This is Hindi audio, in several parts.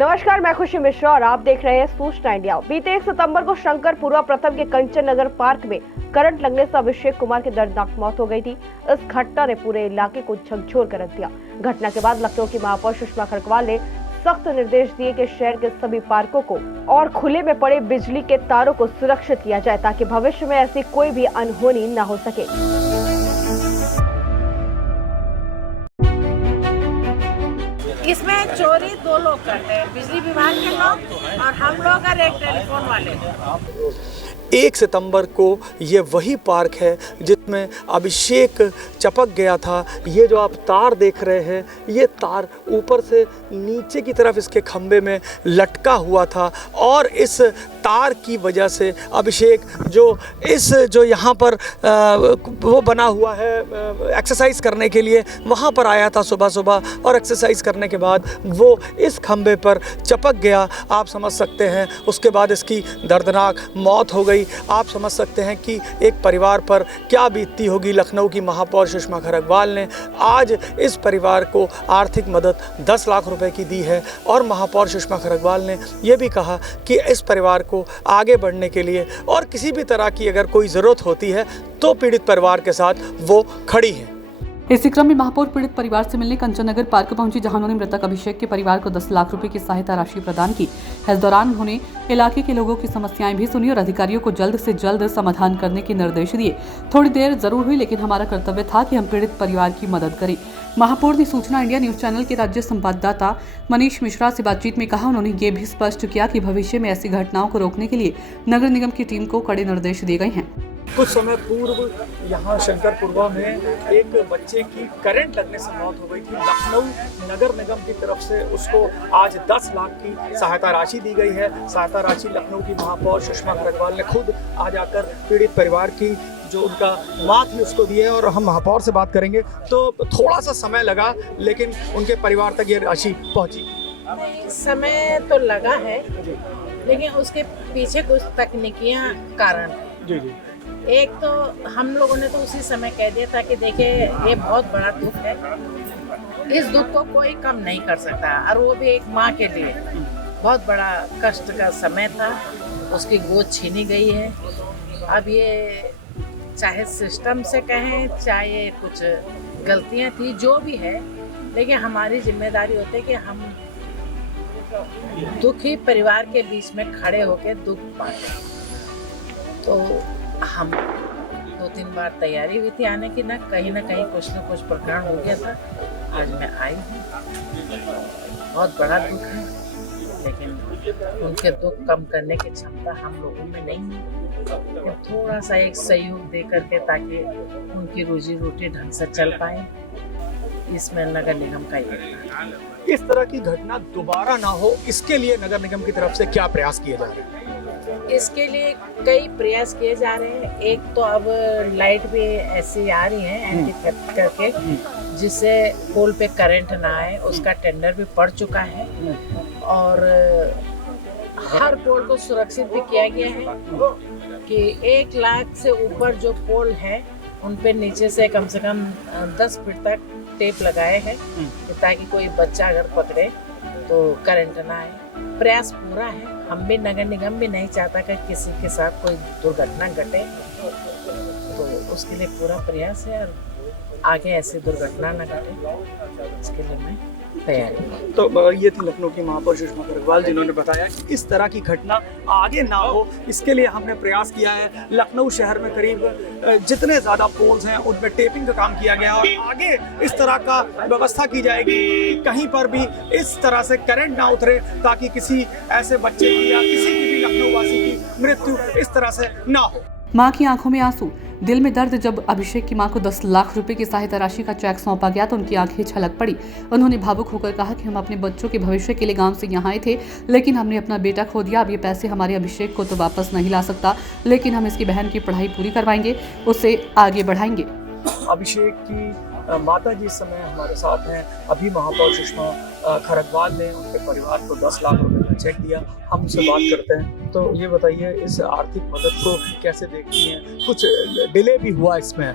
नमस्कार, मैं खुशी मिश्रा और आप देख रहे हैं सूचना इंडिया। बीते 1 सितंबर को शंकरपुरा प्रथम के कंचन नगर पार्क में करंट लगने से अभिषेक कुमार की दर्दनाक मौत हो गई थी। इस घटना ने पूरे इलाके को झकझोर कर रख दिया। घटना के बाद लखनऊ की महापौर सुषमा खरगवाल ने सख्त निर्देश दिए कि शहर के सभी पार्कों को और खुले में पड़े बिजली के तारों को सुरक्षित किया जाए ताकि भविष्य में ऐसी कोई भी अनहोनी न हो सके। इसमें चोरी 2 लोग करते हैं, बिजली विभाग के लोग और हम लोग और एक टेलीफोन वाले। 1 सितंबर को ये वही पार्क है जिसमें अभिषेक चपक गया था। ये जो आप तार देख रहे हैं, ये तार ऊपर से नीचे की तरफ इसके खंबे में लटका हुआ था और इस तार की वजह से अभिषेक जो यहाँ पर वो बना हुआ है एक्सरसाइज करने के लिए, वहाँ पर आया था सुबह सुबह और एक्सरसाइज करने के बाद वो इस खंबे पर चपक गया। आप समझ सकते हैं उसके बाद इसकी दर्दनाक मौत हो गई। आप समझ सकते हैं कि एक परिवार पर क्या बीतती होगी। लखनऊ की महापौर सुषमा खरगवाल ने आज इस परिवार को आर्थिक मदद 10 लाख रुपए की दी है और महापौर सुषमा खरगवाल ने यह भी कहा कि इस परिवार को आगे बढ़ने के लिए और किसी भी तरह की अगर कोई ज़रूरत होती है तो पीड़ित परिवार के साथ वो खड़ी है। इसी क्रम में महापौर पीड़ित परिवार से मिलने कंचन नगर पार्क पहुंची, जहां उन्होंने मृतक अभिषेक के परिवार को 10 लाख रुपए की सहायता राशि प्रदान की। इस दौरान उन्होंने इलाके के लोगों की समस्याएं भी सुनी और अधिकारियों को जल्द से जल्द समाधान करने के निर्देश दिए। थोड़ी देर जरूर हुई, लेकिन हमारा कर्तव्य था कि हम पीड़ित परिवार की मदद करें। महापौर ने सूचना इंडिया न्यूज चैनल के राज्य संवाददाता मनीष मिश्रा से बातचीत में कहा, उन्होंने ये भी स्पष्ट किया कि भविष्य में ऐसी घटनाओं को रोकने के लिए नगर निगम की टीम को कड़े निर्देश दिए गए हैं। कुछ समय पूर्व यहाँ शंकरपुरा में एक बच्चे की करंट लगने से मौत हो गई थी। लखनऊ नगर निगम की तरफ से उसको आज 10 लाख की सहायता राशि दी गई है। सहायता राशि लखनऊ की महापौर सुषमा खरगवाल ने खुद आज आकर पीड़ित परिवार की जो उनका माँ थी उसको दी है और हम महापौर से बात करेंगे। तो थोड़ा सा समय लगा लेकिन उनके परिवार तक ये राशि पहुँची। समय तो लगा है लेकिन उसके पीछे कुछ तकनीकियाँ कारण जी। एक तो हम लोगों ने तो उसी समय कह दिया था कि देखिए ये बहुत बड़ा दुख है, इस दुख को कोई कम नहीं कर सकता और वो भी एक माँ के लिए बहुत बड़ा कष्ट का समय था। उसकी गोद छीनी गई है। अब ये चाहे सिस्टम से कहें चाहे कुछ गलतियाँ थी, जो भी है, लेकिन हमारी जिम्मेदारी होती है कि हम दुखी परिवार के बीच में खड़े होकर दुख बांटें। तो हम 2-3 बार तैयारी हुई थी आने की, ना कहीं कुछ न कुछ प्रकरण हो गया था। आज मैं आई हूँ। बहुत बड़ा दुख है लेकिन उनके दुख कम करने की क्षमता हम लोगों में नहीं है। थोड़ा सा एक सहयोग दे करके ताकि उनकी रोजी रोटी ढंग से चल पाए, इसमें नगर निगम का योगदान। इस तरह की घटना दोबारा ना हो, इसके लिए नगर निगम की तरफ से क्या प्रयास किए जा रहे हैं? इसके लिए कई प्रयास किए जा रहे हैं। एक तो अब लाइट भी ऐसी आ रही है एंटी थेफ्ट करके, जिससे पोल पे करंट ना आए, उसका टेंडर भी पड़ चुका है और हर पोल को सुरक्षित भी किया गया है कि 1 लाख से ऊपर जो पोल है उन पे नीचे से कम 10 फीट तक टेप लगाए हैं ताकि कोई बच्चा अगर पकड़े तो करंट ना आए। प्रयास पूरा है। हम भी नगर निगम भी नहीं चाहता कि किसी के साथ कोई दुर्घटना घटे, तो उसके लिए पूरा प्रयास है और आगे ऐसी दुर्घटना न घटे इसके लिए मैं तैयार। तो ये थी लखनऊ की महापौर सुषमा खरगवाल जिन्होंने बताया कि इस तरह की घटना आगे ना हो, इसके लिए हमने प्रयास किया है। लखनऊ शहर में करीब जितने ज़्यादा पोल्स हैं उनमें टेपिंग का काम किया गया और आगे इस तरह का व्यवस्था की जाएगी कि कहीं पर भी इस तरह से करंट ना उतरे ताकि किसी ऐसे बच्चे की या किसी की भी लखनऊ वासी की मृत्यु इस तरह से ना हो। मां की आंखों में आंसू, दिल में दर्द। जब अभिषेक की मां को 10 लाख रुपए की सहायता राशि का चेक सौंपा गया तो उनकी आंखें छलक पड़ी। उन्होंने भावुक होकर कहा कि हम अपने बच्चों के भविष्य के लिए गांव से यहाँ आए थे, लेकिन हमने अपना बेटा खो दिया। अब ये पैसे हमारे अभिषेक को तो वापस नहीं ला सकता, लेकिन हम इसकी बहन की पढ़ाई पूरी करवाएंगे, उसे आगे बढ़ाएंगे। अभिषेक की माता जी इस समय हमारे साथ हैं। अभी महापौर सुषमा खरगवाल ने उनके परिवार को 10 लाख रुपए का चेक दिया। हम उनसे बात करते हैं। तो ये बताइए, इस आर्थिक मदद को कैसे देखती हैं? कुछ डिले भी हुआ इसमें?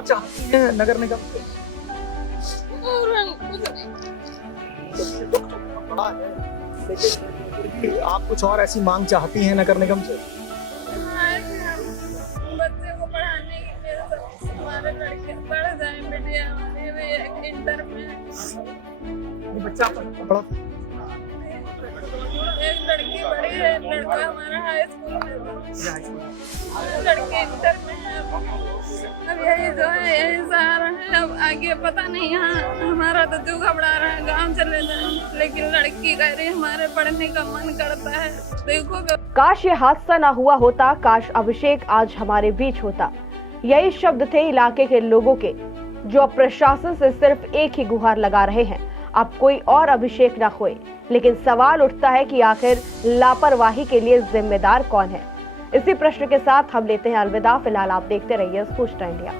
और चाहती हैं नगर निगम से? दुख तो बहुत बड़ा है, लेकिन फिर भी आप कुछ और ऐसी मांग चाहती हैं नगर निगम से? बच्चे को पढ़ाने की मेरे से हमारे लड़के पढ़ जाए, बेटिया हमारी भी एक इंटर में ये बच्चा पढ़ा एक लड़की बड़ी है, लड़का हमारा हाई स्कूल में, लड़की इंटर में है। अब यही जो है यही सहारा है, अब आगे पता नहीं। यहाँ हमारा तो जो घबरा रहा है गाँव चले जाए, लेकिन लड़की कह रही हमारे पढ़ने का मन करता है। देखो काश ये हादसा ना हुआ होता, काश अभिषेक आज हमारे बीच होता। यही शब्द थे इलाके के लोगों के, जो अब प्रशासन से सिर्फ एक ही गुहार लगा रहे हैं, अब कोई और अभिषेक ना खोए। लेकिन सवाल उठता है कि आखिर लापरवाही के लिए जिम्मेदार कौन है। इसी प्रश्न के साथ हम लेते हैं अलविदा। फिलहाल आप देखते रहिए सूचना इंडिया।